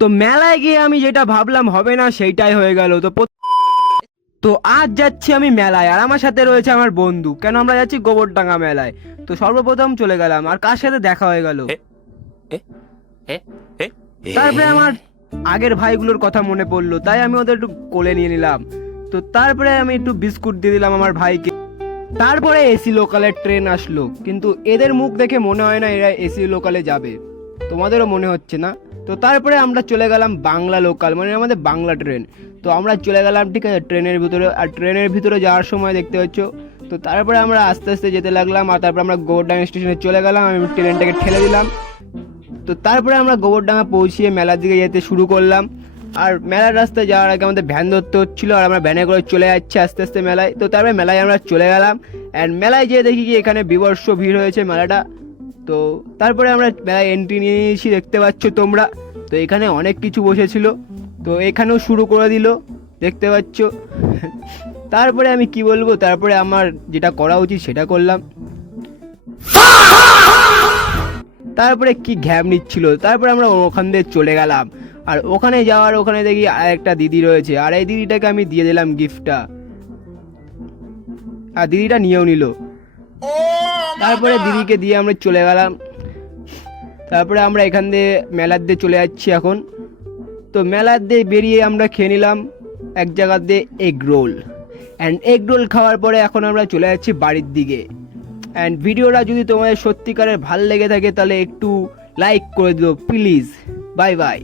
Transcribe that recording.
তো মেলায় গিয়ে আমি যেটা ভাবলাম হবে না সেইটাই হয়ে গেল। তো আজ যাচ্ছি আমি মেলায়, আর আমার সাথে রয়েছে আমার বন্ধু। কেন আমরা যাচ্ছি গোবরডাঙ্গা মেলায়। তো সর্বপ্রথম চলে গেলাম, আর কার সাথে দেখা হয়ে গেল, তারপরে আমার আগের ভাইগুলোর কথা মনে পড়লো, তাই আমি ওদের একটু কোলে নিয়ে নিলাম। তো তারপরে আমি একটু বিস্কুট দিয়ে দিলাম আমার ভাইকে। তারপরে এসি লোকালের ট্রেন আসলো, কিন্তু এদের মুখ দেখে মনে হয় না এরা এসি লোকালে যাবে, তোমাদেরও মনে হচ্ছে না? তো তারপরে আমরা চলে গেলাম বাংলা লোকাল, মানে আমাদের বাংলা ট্রেন। তো আমরা চলে গেলাম, ঠিক আছে, ট্রেনের ভিতরে। আর ট্রেনের ভিতরে যাওয়ার সময় দেখতে পাচ্ছ, তো তারপরে আমরা আস্তে আস্তে যেতে লাগলাম, আর তারপরে আমরা গোবরডাঙ্গা স্টেশনে চলে গেলাম। আমি ট্রেনটাকে ঠেলে দিলাম। তো তারপরে আমরা গোবরডাঙ্গা পৌঁছিয়ে মেলার দিকে যেতে শুরু করলাম। আর মেলার রাস্তায় যাওয়ার আগে আমাদের ভ্যান ধরতে হচ্ছিলো, আর আমরা ভ্যানে করে চলে যাচ্ছি আস্তে আস্তে মেলায়। তো তারপরে মেলায় আমরা চলে গেলাম, অ্যান্ড মেলায় যেয়ে দেখি কি এখানে বিবর্ষ ভিড় হয়েছে মেলাটা। তো তারপরে আমরা মেলায় এন্ট্রি নিয়ে নিয়েছি, দেখতে পাচ্ছ তোমরা। তো এখানে অনেক কিছু বসেছিল, তো এখানেও শুরু করে দিল, দেখতে পাচ্ছ। তারপরে আমি কি বলবো, তারপরে আমার যেটা করা উচিত সেটা করলাম। তারপরে কি ঘ্যাম নিচ্ছিল, তারপরে আমরা ওখান দিয়ে চলে গেলাম। আর ওখানে যাওয়ার ওখানে দেখি আরেকটা দিদি রয়েছে, আর এই দিদিটাকে আমি দিয়ে দিলাম গিফটটা, আর দিদিটা নিয়েও নিল। তারপরে দিদিকে দিয়ে আমরা চলে গেলাম। তারপরে আমরা এখান দিয়ে মেলার দিয়ে চলে যাচ্ছি এখন। তো মেলার দিয়ে বেরিয়ে আমরা খেয়ে নিলাম এক জায়গার দিয়ে egg roll, and egg roll খাওয়ার পরে এখন আমরা চলে যাচ্ছি বাড়ির দিকে। অ্যান্ড ভিডিওটা যদি তোমাদের সত্যিকারের ভাল লেগে থাকে তাহলে একটু লাইক করে দিও প্লিজ। Bye bye.